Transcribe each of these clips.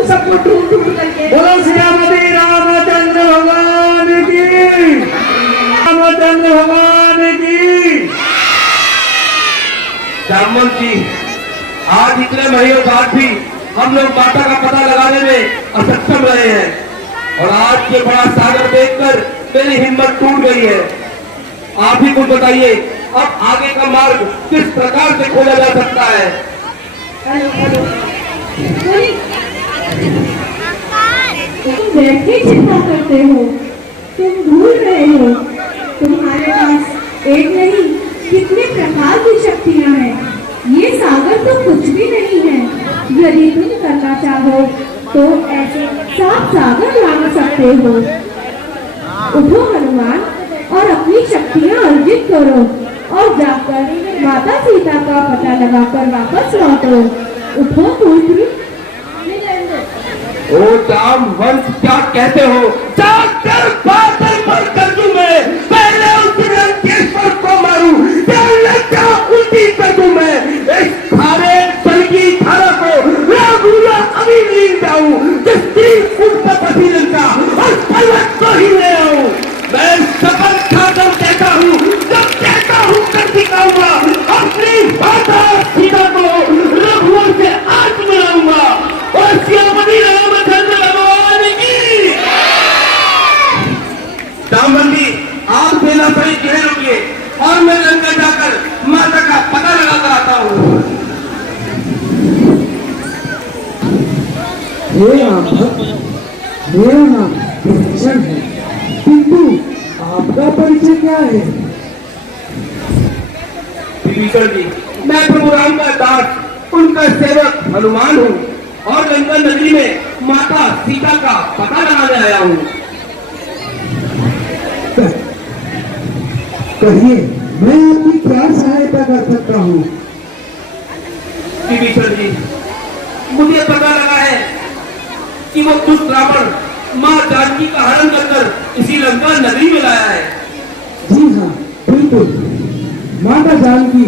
तुम सबको ढूंढ ढूंढ करके। बोलो श्रीमती रामचंद्र भगवान की, रामचंद्र भगवान की। जामवंत जी, आज इतने महीनों बाद भी हम लोग माता का पता लगाने में असक्षम रहे हैं और आज ये बड़ा सागर देखकर मेरी हिम्मत टूट गई है। आप ही कुछ बताइए, अब आगे का मार्ग किस प्रकार से खोला जा सकता है? तुम बैठे चिंता करते हो, तुम भूल रहे हो तुम्हारे पास एक नहीं कितने प्रकार की शक्तियां हैं। ये सागर तो कुछ भी नहीं है। यदि तुम करना चाहो तो ऐसे 7 सागर ला सकते हो। उठो हनुमान और अपनी शक्तियां अर्जित करो और जाकर माता सीता का पता लगाकर वापस लौटो। उठो पुत्र। ओ जामवंत, क्या कहते हो? जाकर बादल पर कर दूं मैं, पहले उस लंकेश्वर को मारूं, क्या उल्टी कर दूं मैं, इस खारे जल की धारा को रागुला अभी नींद जाऊं, जिसकी उल्टा पसी लंका और पर्वत को ही ले आऊं। मैं शपथ खाकर कहता हूं, जब कहता हूं कर दिखाऊंगा अपनी माता सीता को रघुवर से आज मिलाऊंगा और श्रीमती रामचंद्र भगवान की। जामवंत जी, आप सेना सहित यहीं रुकिए और मैं लंका जाकर माता का पता लगाकर आता हूँ। मेरा नाम विभीषण है, किंतु आपका परिचय क्या है? विभीषण जी, मैं प्रभु राम का दास, उनका सेवक हनुमान हूँ और लंका नगरी में माता सीता का पता लगाने आया हूँ। कहिए, मैं आपकी क्या सहायता कर सकता हूँ? विभीषण जी, मुझे पता लगा है कि वो दुष्ट रावण माँ जानकी का हरण कर इसी लंका नगरी में लाया है। जी हाँ, बिल्कुल। माता जानकी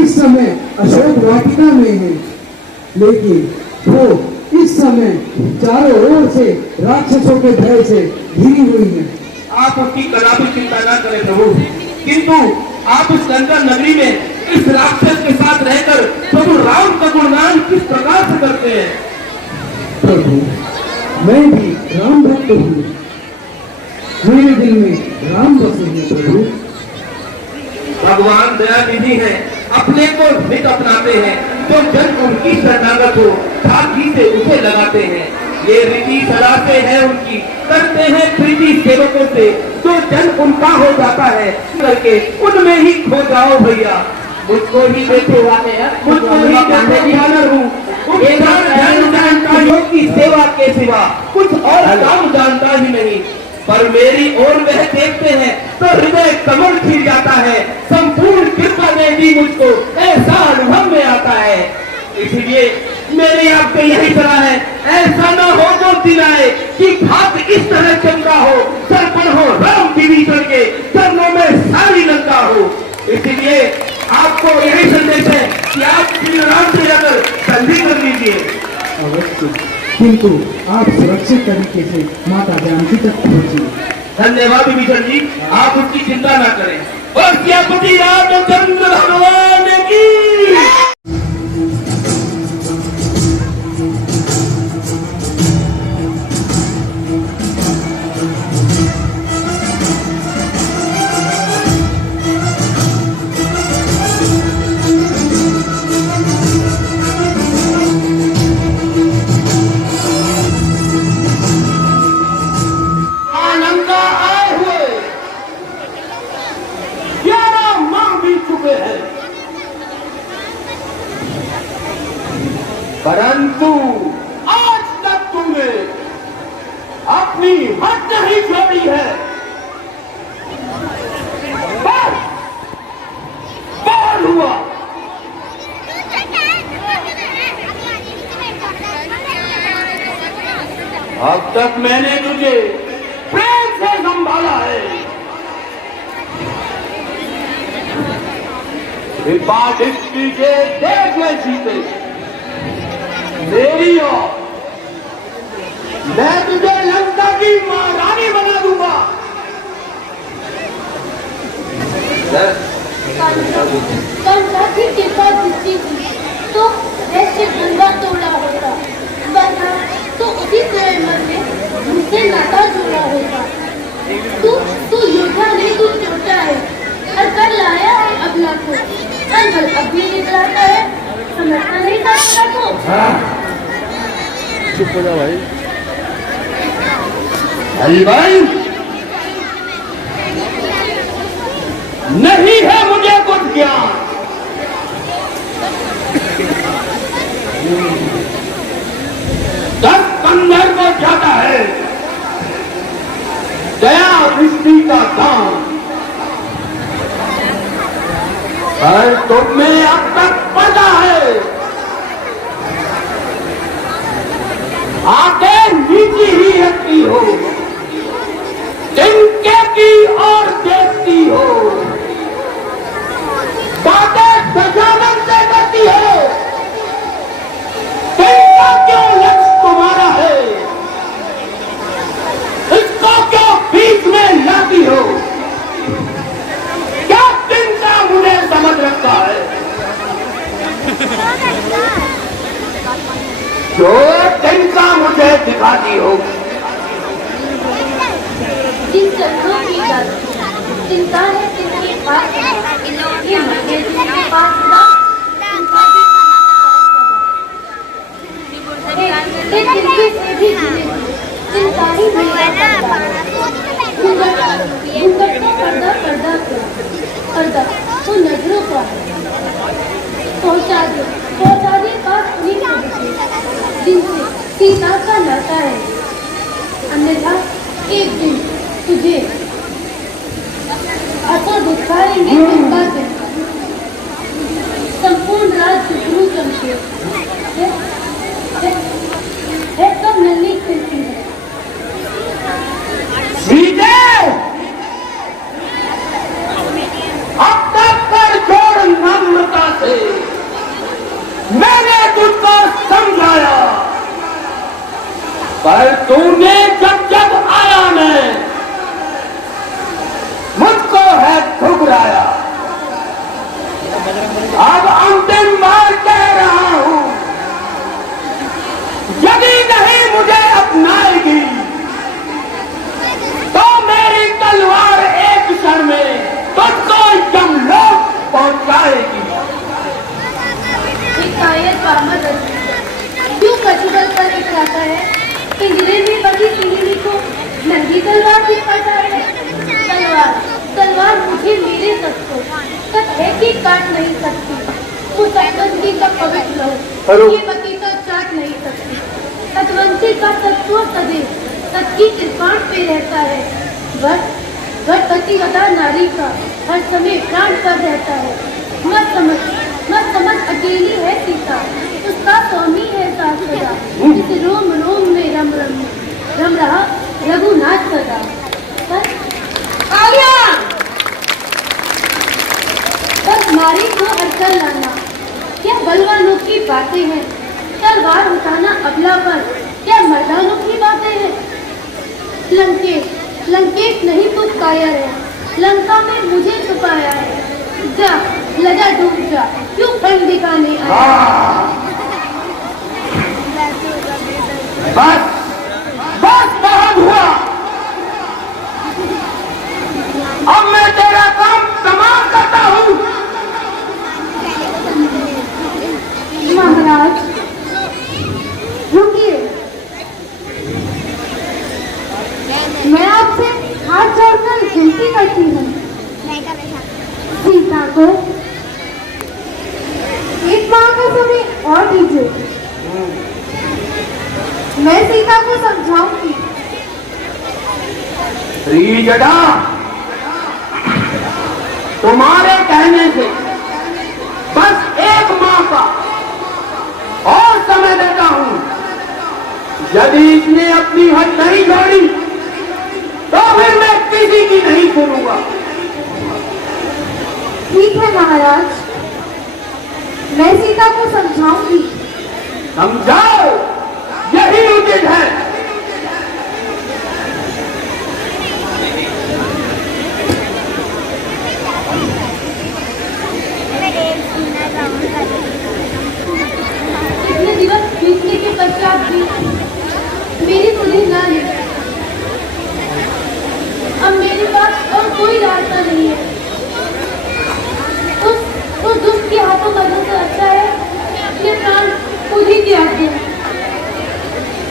इस समय अशोक वाटिका में है, लेकिन वो इस समय चारों ओर से राक्षसों के भय से घिरी हुई है। आप उसकी कदापि चिंता न करें प्रभु, किंतु आप इस लंका नगरी में इस राक्षस के साथ रहकर प्रभु राम का गुणगान किस प्रकार से करते हैं? प्रभु, मैं भी राम भक्त हूँ, मेरे दिल में राम बसे हैं प्रभु। भगवान दयानिधि हैं, अपने को मित अपनाते हैं, जो जन उनकी शरणागत हो साथी से उसे लगाते हैं। ये रीति सलाहते हैं उनकी, करते हैं प्रीति सेवकों से, जो जन उनका हो जाता है करके उनमें ही खो जाओ भैया। मुझको ही देखो, मुझको ही देखो हूँ, जानता योग की सेवा के सिवा कुछ और काम जानता ही नहीं। पर मेरी ओर वह देखते हैं तो हृदय कमल खिल जाता है, संपूर्ण कृपा ने दी मुझको, ऐसा अनुभव में आता है। इसलिए मेरी आपसे यही सलाह है, ऐसा न हो तो दिन आए कि भाग इस तरह चमका हो, दर्पण हो राम विभीषण के चरणों में सारी लंका हो। इसलिए आपको यही संदेश है कि आप श्री राम से जाकर संधि कर लीजिए। अवश्य, किंतु आप सुरक्षित तरीके से माता जानकी तक पहुंचिए। धन्यवाद विभीषण जी, आप उसकी चिंता न करें। और श्रीमती रामचंद्र भगवान की। परंतु आज तक तुमने अपनी हद नहीं छोड़ी है। बहुत हुआ। अब तक मैंने तुझे प्रेम से संभाला है, एक बात इसकी के देख ले सीते, मेरी और कृपा दृष्टि की तो ऐसे गंगा तोड़ा होता, वरना तो उसी स्वयंवर में मुझसे नाता जोड़ा होता। तू योद्धा नहीं, तू चोटा है और कर लाया है अबला को, अंगल अब भी निकलाता है, समझता नहीं था अबला को। चुप हो जा भाई। भाई नहीं है मुझे कुछ ज्ञान, दस कंधर को जाता है दया दृष्टि का दान, पर तुम्हें अब तक पता है आगे नीचे ही रखती हो, तिनके की ओर देखती हो, बातें सजावट से करती हो, तिनका क्यों लक्ष्य तुम्हारा है, इसको क्यों बीच में लाती हो, क्या तिनका मुझे समझ रखा है, जो तिनका मुझे दिखाती हो। जिन चरणों की गति चिंता है जिनके पास, ये मध्य जिनके पास था, जिनके से भी जुड़े चिंता ही मेरा घूंघट को पर्दा तो नजरों का पहुंचा दे पास उन्हीं को जिनसे सीता का नाता है, अन्यथा एक दिन तुझे असर दिखाएंगे चिंता से, संपूर्ण राज्य गुरु चमके है कब नली खिलती है। अब तक कर जोड़ नम्रता से मैंने तुझको समझाया, पर तूने जब जब आया मैं मुझको है ठुकराया। अब अंतिम बार कह रहा हूं, यदि नहीं मुझे अपनाएगी तो मेरी तलवार एक क्षण में तुझको यमलोक पहुंचाएगी। क्यों कचुगल कर इकराता है, पिंजरे में बंधी सिंहनी को नंगी तलवार दिखाता है। तलवार मुझे मेरे तक है कि काट नहीं सकती, वो सतवंती का पवित्र हो, ये पति का चाट नहीं सकती। सतवंती का तत्व सदैव सबकी कृपाण पे रहता है, वह पतिव्रता नारी का हर समय प्राण पर रहता है। मत समझ अकेली है सीता, उसका स्वामी है साथ सदा, इस रोम रोम में रम रहा रघुनाथ सदा। बस नारी को अड़कर लाना क्या बलवानों की बातें हैं, तलवार उठाना अबला पर क्या मर्दानों की बातें हैं। लंकेश नहीं तू कायर है, लंका में मुझे छुपाया है, जा लजा डूब जा, क्यों फल दिखाने आया। बस बहुत हुआ, अब मैं तेरा काम तमाम करता हूँ। महाराज रुकिए, मैं आपसे हाथ जोड़कर विनती करती हूँ, सीता को एक माह का समय और दीजिए, मैं सीता को समझाऊंगी। श्री जटा, तुम्हारे कहने से बस एक माह का और समय देता हूं, यदि इसने अपनी हद नहीं जोड़ी तो फिर मैं किसी की नहीं सुनूंगा। ठीक है महाराज, मैं सीता को समझाऊंगी। समझाओ, यही उचित है।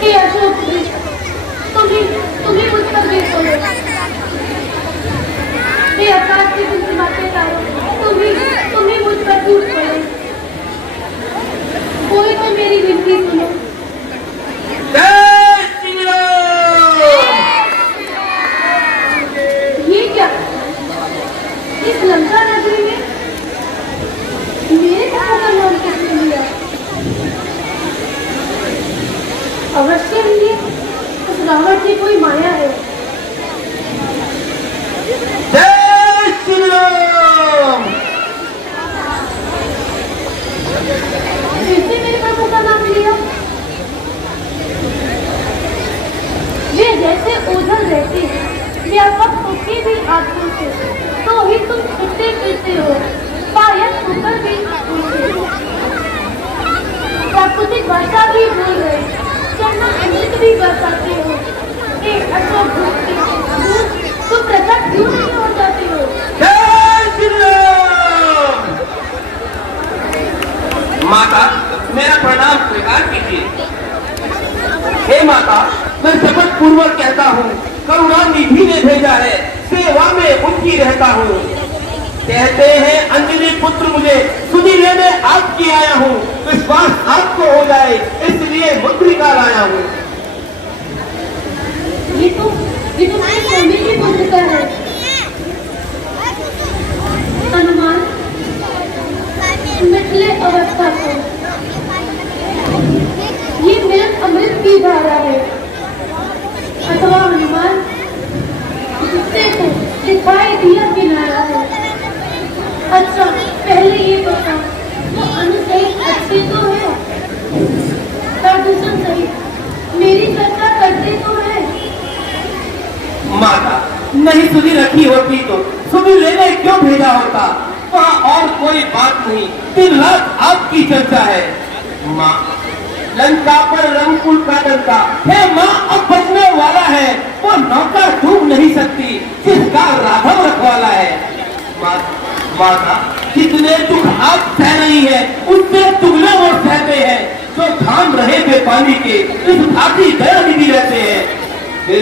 हे अशोक जी, तुम ही मुझ पर गिर पड़ो। हे आकाश के टिमटिमाते तारों, तुम ही मुझ पर टूट पड़ो। कोई तो मेरी विनती सुनो। जय श्री राम। ये क्या, इस लंका नगरी में मेरे पिता का नाम किसने लिया? अवश्य ही उस रावण की कोई माया है। जय श्री राम। कैसे मेरे प्रभु का नाम लिया? वे जैसे ओझल रहते हैं, व्यापक होके भी आंखों से, तो ही तुम छुट्टे फिरते हो, पायन होकर भी उड़ते हो। प्राकृतिक भाषा भी बोल रहे, चलना अमृत भी बरसाते हो। हे अशोक धूप, तुम प्रकट क्यों नहीं हो जाते हो? जय श्री राम। माता, मेरा प्रणाम स्वीकार कीजिए। हे माता, मैं शपथ पूर्वक कहता हूँ, करुणा निधि ने भेजा है, सेवा में उनकी रहता हूँ। कहते हैं अंजलि पुत्र मुझे सुधी लेने आपकी आया हूँ, विश्वास आपको हो जाए इसलिए मुद्रिका लाया हूँ। ये तो मेरे स्वामी की मुद्रिका है। हनुमान, मिथले अवस्था को, ये मिलन अमृत की धारा है। अथवा हनुमान, गुस्से को दिखाई दिया किनारा है। अच्छा, पहले ये बता, वो अनुसहित अच्छे तो है? प्रदूषण सहित मेरी चर्चा करते तो है? माता, नहीं सुधी रखी होती तो सुधी लेने क्यों भेजा होता? वहाँ और कोई बात नहीं, दिन रात आपकी चर्चा है। माँ, लंका पर रंगकुल का डंका है, माँ अब बचने वाला है, वो नौका डूब नहीं सकती जिसका राघव रखवाला है। माता, कितने दुख आप सह रही है, उससे दुगने वो सहते हैं जो धाम रहे थे पानी के, इस भांति दया निधि रहते हैं।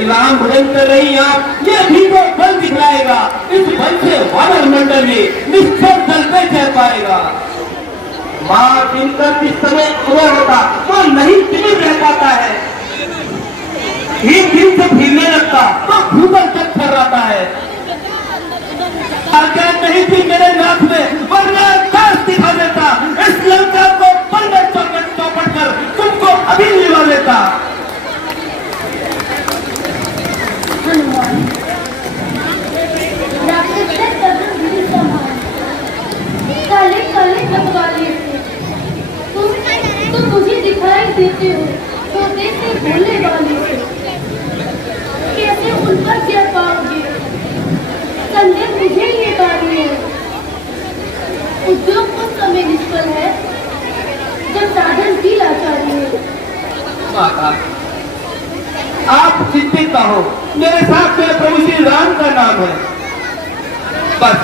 राम भजन कर रही आप, ये भी तो बल दिखलाएगा, इस बल से वानर मंडल में निश्चल जल पे चल पाएगा। माँ, जिनकर जिस समय उदय होता वो नहीं तिमिर रह पाता है, धीरे से फिरने लगता तो भूगल तक फर्राता है। आज्ञा नहीं थी मेरे नाथ में, वरना काश दिखा देता, इस लंका को पल में चौपट कर तुमको अभी लिवा लेता। हनुमान, राक्षस से कदम भी समान, काले काले मतवाले से तुम मुझे दिखाई देते हो, छोटे से भोले वाले से। कैसे उन पर क्या पाओगे? संदेह मुझे ये बारी है। उद्योग उस समय निष्फल है जब साधन की लाचारी है। माता, आप चिंतित ना हो, मेरे साथ मेरे प्रभु श्री राम का नाम है। बस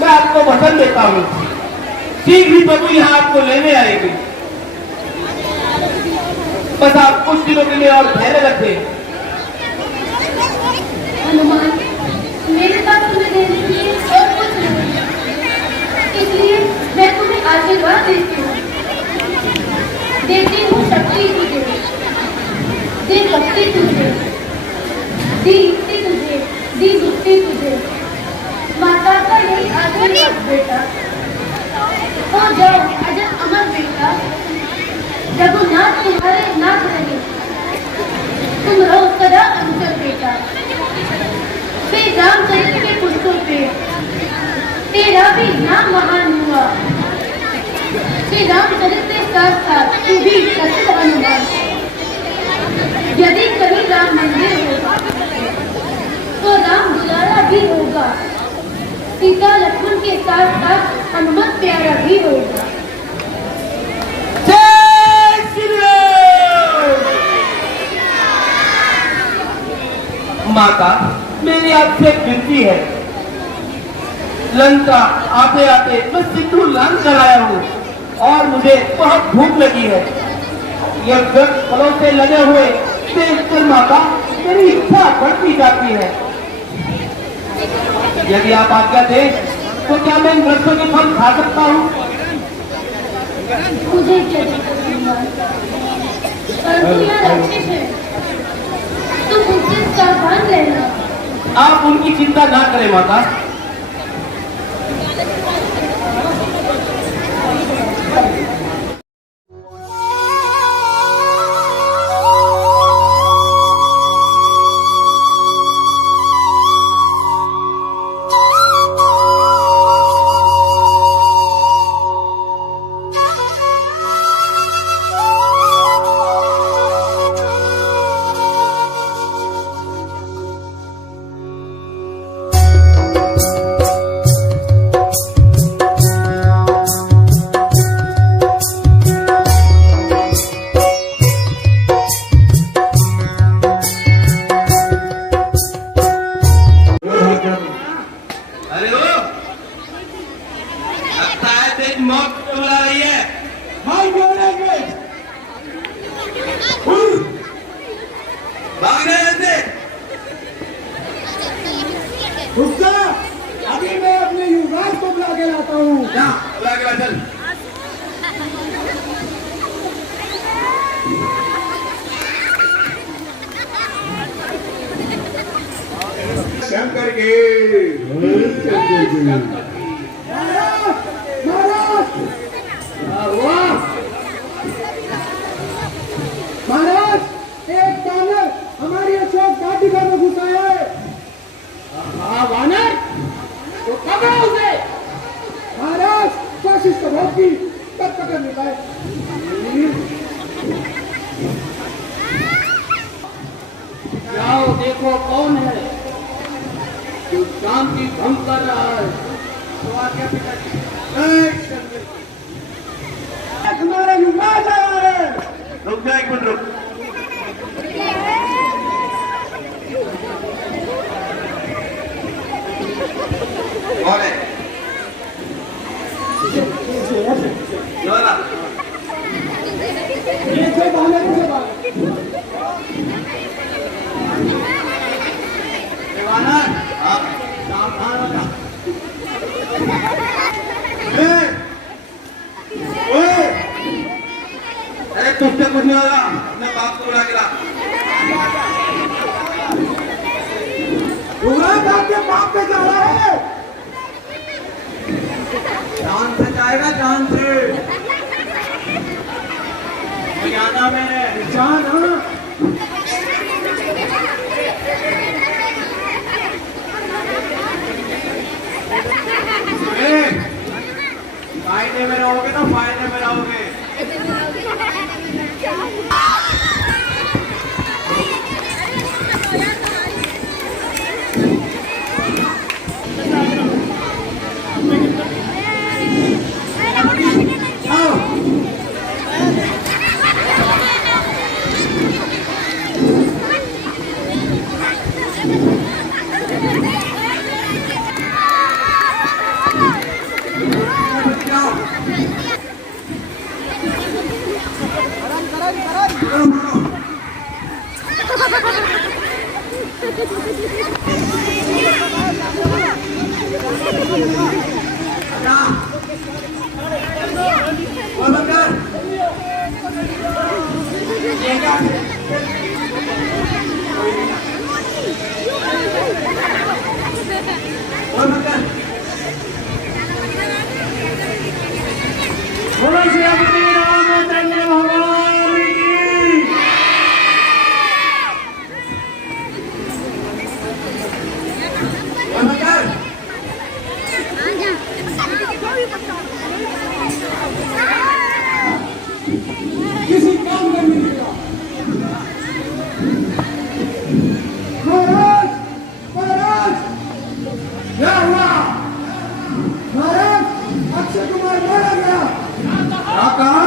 मैं आपको वचन देता हूँ, शीघ्र ही प्रभु यहाँ आपको लेने आएंगे। बस आप कुछ दिनों के लिए और धैर्य रखें। हनुमान, मेरे पास तुम्हें देने के लिए और कुछ नहीं, इसलिए मैं तुम्हें आशीर्वाद देती हूँ। देती हूँ शक्ति तुझे, दे भक्ति तुझे, दी युक्ति तुझे, दी मुक्ति तुझे। माता का यही आशीर्वाद बेटा। हो जाओ अजर अमर बेटा, रघुनाथ तुम्हारे नाथ रहे, तुम रहो सदा अनुचर बेटा। वे रामचरित्र के पुस्तकों पे तेरा भी नाम महान हुआ, वे रामचरित्र के साथ साथ तू भी प्रसिद्ध हनुमान। यदि कहीं राम मंदिर होगा तो राम दुलारा भी होगा, सीता लक्ष्मण के साथ साथ हनुमत प्यारा भी होगा। जय श्री राम। माता, मेरी आपसे एक विनती है, लंका आते आते मैं सिंधु लांग कर आया हूँ और मुझे बहुत भूख लगी है। ये वृक्ष फलों से लगे हुए देखकर माता मेरी इच्छा बढ़ती जाती है। यदि आप आज्ञा दें तो क्या मैं इन वृक्षों के फल खा सकता हूँ? मुझे क्या परंतु यह राक्षस है, तुम मुझसे सावधान रहना। आप उनकी चिंता ना करें माता। अरे ओ, लगता है तेज मौत को बुला रही है। हाँ बोलेंगे। भाग जाए से। रुक जा, अभी मैं अपने युवराज को बुला के लाता हूँ। जा, बुला के ला चल। शंकर के महाराज, एक वानर हमारी अशोक वाटिका में घुसा है। वानर तो पकड़ो उसे। महाराज, कोशिश तो बहुत की, तब पकड़ नहीं पाए। जाओ देखो कौन है जो शांति भंग कर रहा है। तो आज्ञा पिताजी। हमारा युवराज आया है। रुक जा, एक मिनट रुक। कौन है? योना। ये से बाहर, ये से बाहर। वानर, आप सावधान हो जा। अरे तुझसे कुछ नहीं होगा, अपने बाप को बुला के ला। युवराज आपके बाप पे जा रहा है। जान से जाएगा, जान से। क्या नाम है? जान, हाँ। फायदे में रहोगे तो फायदे में रहोगे। किसी काम में नहीं दिया। महाराज, महाराज, क्या हुआ? महाराज, अक्षय कुमार मारा गया। क्या कहा?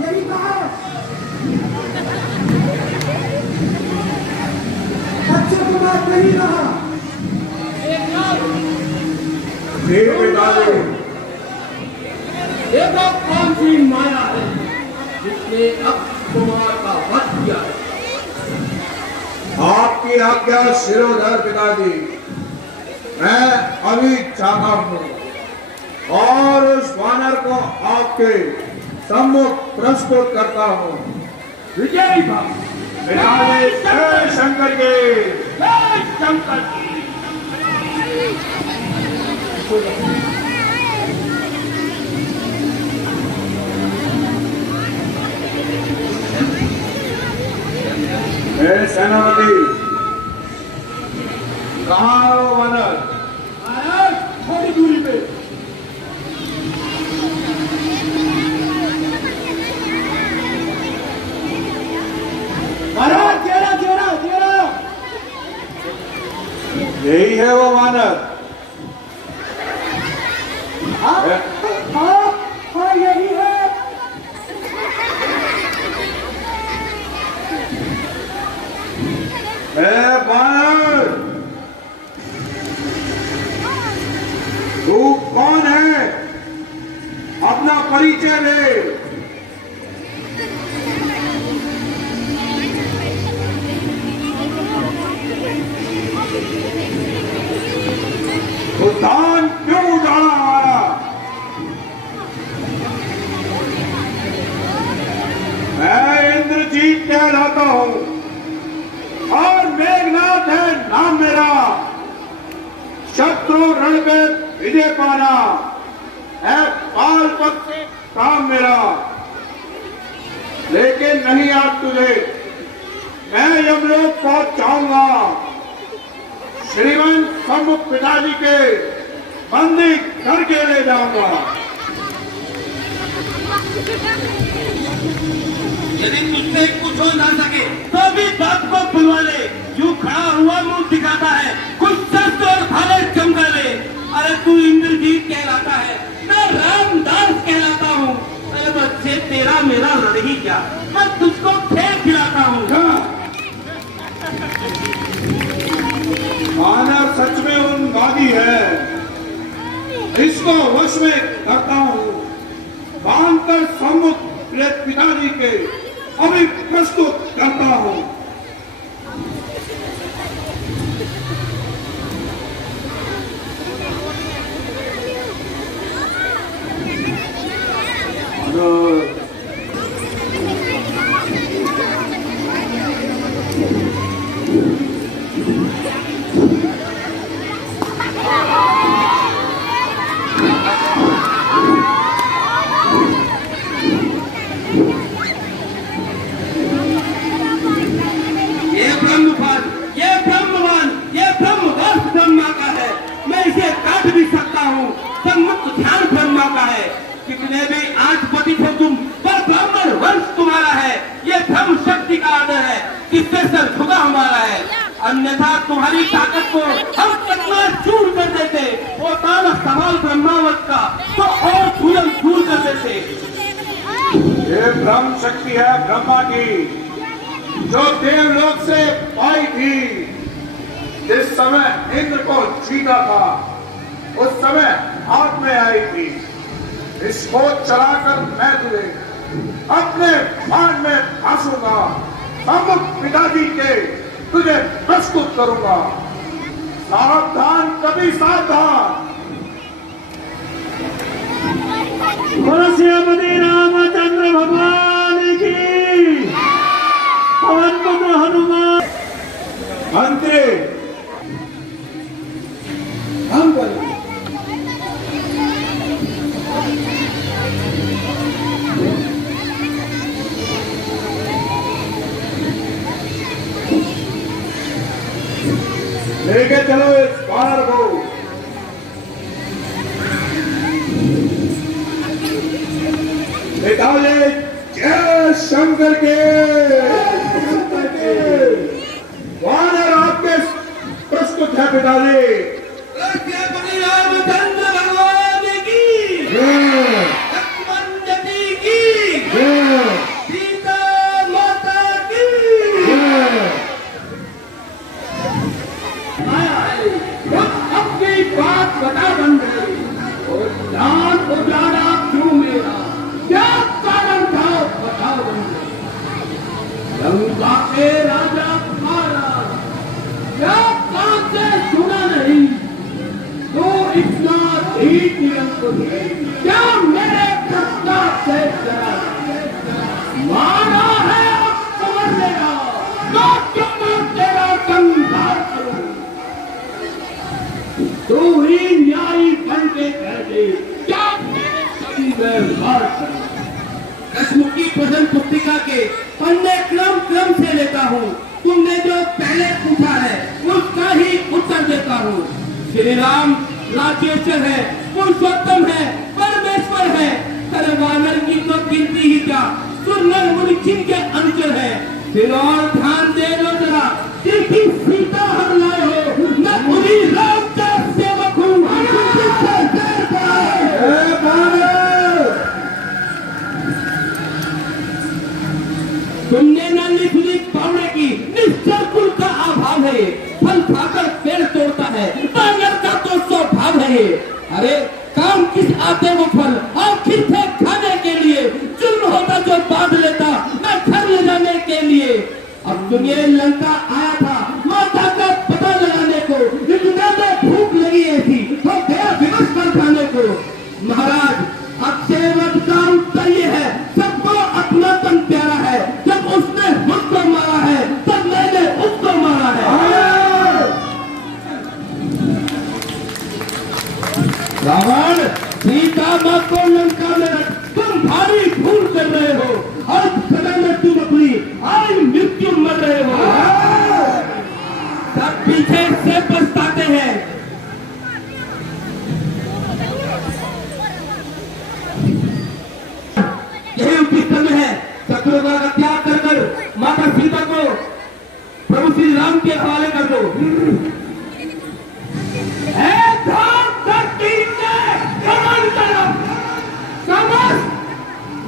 यही कहा। अक्षय कुमार नहीं रहा। देखो कौन सी माया है जिसने अब कुमार का वध किया है। आपकी आज्ञा शिरोधर पिताजी, मैं अभी चाहता हूँ और उस वानर को आपके सम्मुख प्रस्तुत करता हूँ। विजय भव। पिताजी जय शंकर के। जय शंकर की। मेरे सेनापति, कहाँ है वो वानर? थोड़ी दूरी पे। महाराज जेरा जेरा जेरा। यही है वो वानर। हाँ यही है। वानर, तू कौन है? अपना परिचय दे। तो दान क्यों उजाड़ा हमारा? मैं इंद्रजीत कहलाता हूं और मेघनाथ है नाम मेरा। शत्रु रण में विजय पाना है पाल पक्ष से काम मेरा। लेकिन नहीं आज तुझे मैं यमलोक पहुंच जाऊंगा। श्रीमान सम्मुख पिताजी के बंदी करके ले जाऊंगा। यदि तुझसे कुछ हो ना सके तो भी बात को बुलवा ले। यूं खड़ा हुआ मुंह दिखाता है, कुछ शस्त्र और भाले चमका ले। अरे तू इंद्रजीत कहलाता है, मैं रामदास कहलाता हूँ। अरे बच्चे तेरा मेरा लड़ ही क्या, मैं तुझको खेल खिलाता हूँ। मानव सच में उन्मादी है, इसको वश में करता हूँ। बांधकर सम्मुख पिताजी के अभी प्रस्तुत करता हूँ। कितने भी आठपति थे तुम, पर ब्राह्मण वंश तुम्हारा है। ये धर्म शक्ति का आदर है, किससे सर झुका हमारा है। अन्यथा तुम्हारी ताकत को हम कितना चूर कर देते। वो ताना सवाल ब्रह्मावत का तो और धूलम दूर कर देते। ये ब्रह्म शक्ति है ब्रह्मा की, जो देवलोक से पाई थी। जिस समय इंद्र को जीता था उस समय हाथ में आई थी। इसको चलाकर मैं तुझे अपने बाण में फांसूंगा। सम्मुख पिताजी के तुझे प्रस्तुत करूंगा। सावधान, कभी सावधान। श्रीमती रामचंद्र भगवान की। पवन पुत्र हनुमान। मंत्री हम करें। लेके चलो इस वानर को। पिताजी जय शंकर के। वानर आपके प्रस्तुत है पिताजी। रामचंद्र भगवान की, लक्ष्मण जी की, सीता माता की। अपनी बात बता बन गई और जान उजाड़ा क्यों मेरा, क्या कारण था बताओ बन गई। क्यों ना तेरा कंधार करूं। तू ही न्यायी बन के कह दे, क्या तेरे कभी मैं मार करूं। दशमुखी प्रथम पुस्तिका के पन्ने क्रम क्रम से लेता हूँ। तुमने जो पहले पूछा है उसका ही उत्तर देता हूँ। श्री राम राजेश्वर है, पुरुषोत्तम है, परमेश्वर है। वानर की तो गिनती ही क्या, सुरनर मुनि जिनके अनुचर है। फिर और ध्यान दे लो जरा, जिनकी सीता हर लाए हो, मैं उन्हीं राम का सेवक हूँ। तुमने न लिख लिख पावड़े की निश्चल कुल का अभाव है। फल खाकर पेड़ तोड़ता है, बानर का तो स्वभाव है। अरे काम किस आते वो फल, आखिर थे खाने के लिए। जुल्म होता जो बांध लेता मैं घर ले जाने के लिए। अब तुम्हें लंका आया था माता का पता लगाने को, इतना तो भूख लगी ऐसी तो गया विवश कर खाने को। महाराज अक्षय वध का उत्तर ये है, सबको अपना तन प्यारा है। जब उसने मुझको मारा है तब मैंने उसको मारा है। रावण सीता माँ को लंका में रख, तुम भारी भूल कर रहे हो। और समय में तुम अपनी आई मृत्यु मर रहे हो। सब पीछे से पछताते हैं। यही उचित समय है, शत्रुघ्न का त्याग कर कर माता सीता को प्रभु श्री राम के हवाले कर दो।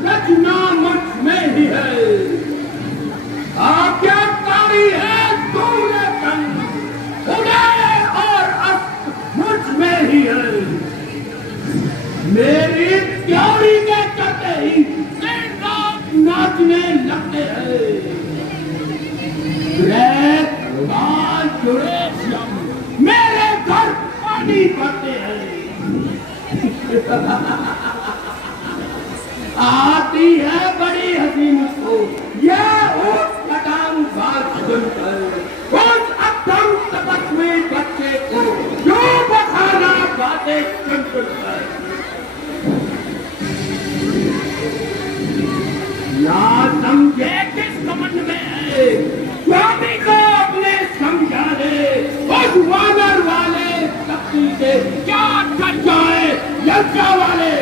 रचना मुझ में ही है, आज्ञाकारी है तूने तन, उदय और अस्त मुझ में ही है। मेरी त्योरी के चलते ही दिन रात नाचने लगते हैं। जुड़े श्याम मेरे घर पानी भरते हैं। आती है बड़ी हसीन को ये उस कटाऊ बात सुनकर, उस अधम तपस्वी बच्चे को जो बखाना बातें सुनकर। ना समझे किस संबंध में है, स्वामी को अपने समझा दे। उस वानर वाले शक्ति से क्या कर जाए यज्ञ वाले।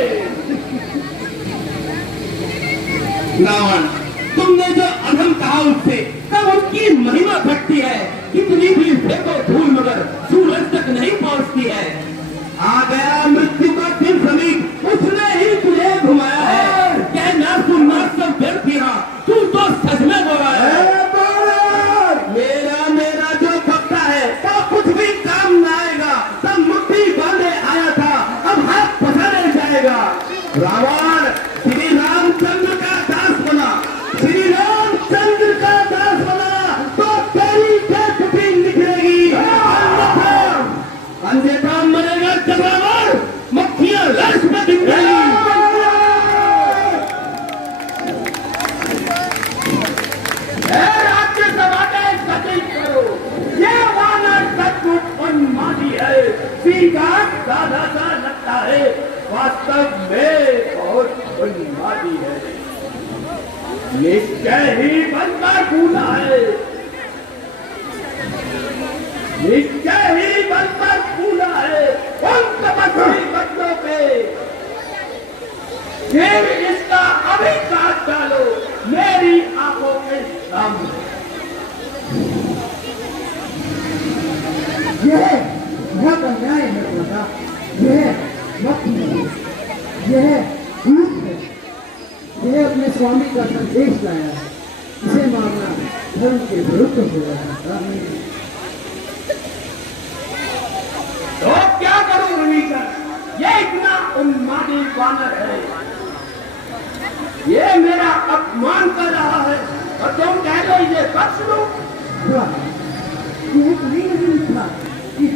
रावण तुमने जो अधम कहा उससे तब उनकी महिमा घटती है। कितनी भी फेंको धूल मगर सूरज तक नहीं पहुंचती है। आ गया मृत्यु का दिन समीप, उसने ही तुझे घुमाया है। कहना सुनना सब व्यर्थ ही रहा, तू तो सच में बोला है। मेरा मेरा जो भक्ता है तो कुछ भी काम न आएगा। तब मुट्ठी बांधे आया था, अब हाथ पसारे जाएगा। रावण श्री रामचंद्र का दास बना, श्री रामचंद्र का दास बना तो तेरी डेथ भी निकलेगी। अन्यथा मरेगा जबरावर, मक्खियां लाश में दिख गई। राज्य सभा में सचिव करो, ये वानर सचमुच उन्मादी है। सीधा साधा सा लगता है, वास्तव में बहुत उन्मादी है। निश्चय ही बनकर फूला है, निश्चय ही बनकर फूला है उन तपस्वी बच्चों पे। फिर इसका अभी काट डालो मेरी आंखों के सामने। यह बहुत अन्याय है प्रभा, यह मत नहीं, यह झूठ है। यह अपने स्वामी का संदेश लाया है, इसे मानना धर्म के विरुद्ध हो रहा है। तो क्या करूं रणीकर, ये इतना उन्मादी वानर है, ये मेरा अपमान कर रहा है और तुम कह दो इसे बख्श दो। यह कहीं नहीं लिखा कि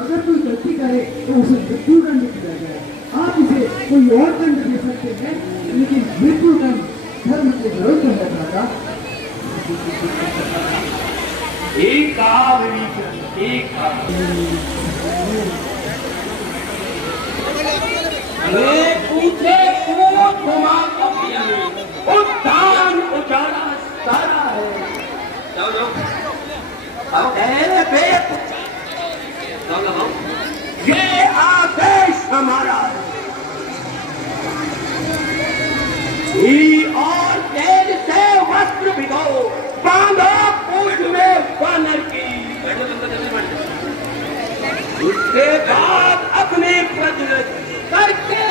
अगर कोई गलती करे तो उसे मृत्यु दंड दिया जाए। आप इसे कोई और दंड दे सकते हैं, लेकिन मृत्यु दंड धर्म के विरुद्ध है दादा। ठीक कहा विभीषण, ठीक कहा। ये पूछे कूद घुमा को उद्यान उजाला सारा है। जाओ जाओ अब तेरे बेट जाओ ये आदेश हमारा है। घी और तेल से वस्त्र भिगो, बांधो पूछ में वानर की। उसके बाद अपने प्रज्वलित करके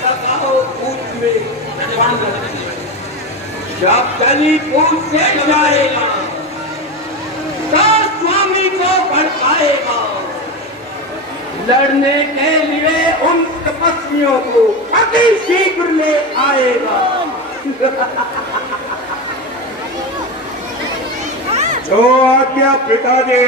लगाओ पूछ में वानर। जब चली पूछ से जाएगा तो स्वामी को भड़काएगा, लड़ने के लिए उन तपस्वियों को अति शीघ्र ले आएगा। जो आज्ञा पिताजी।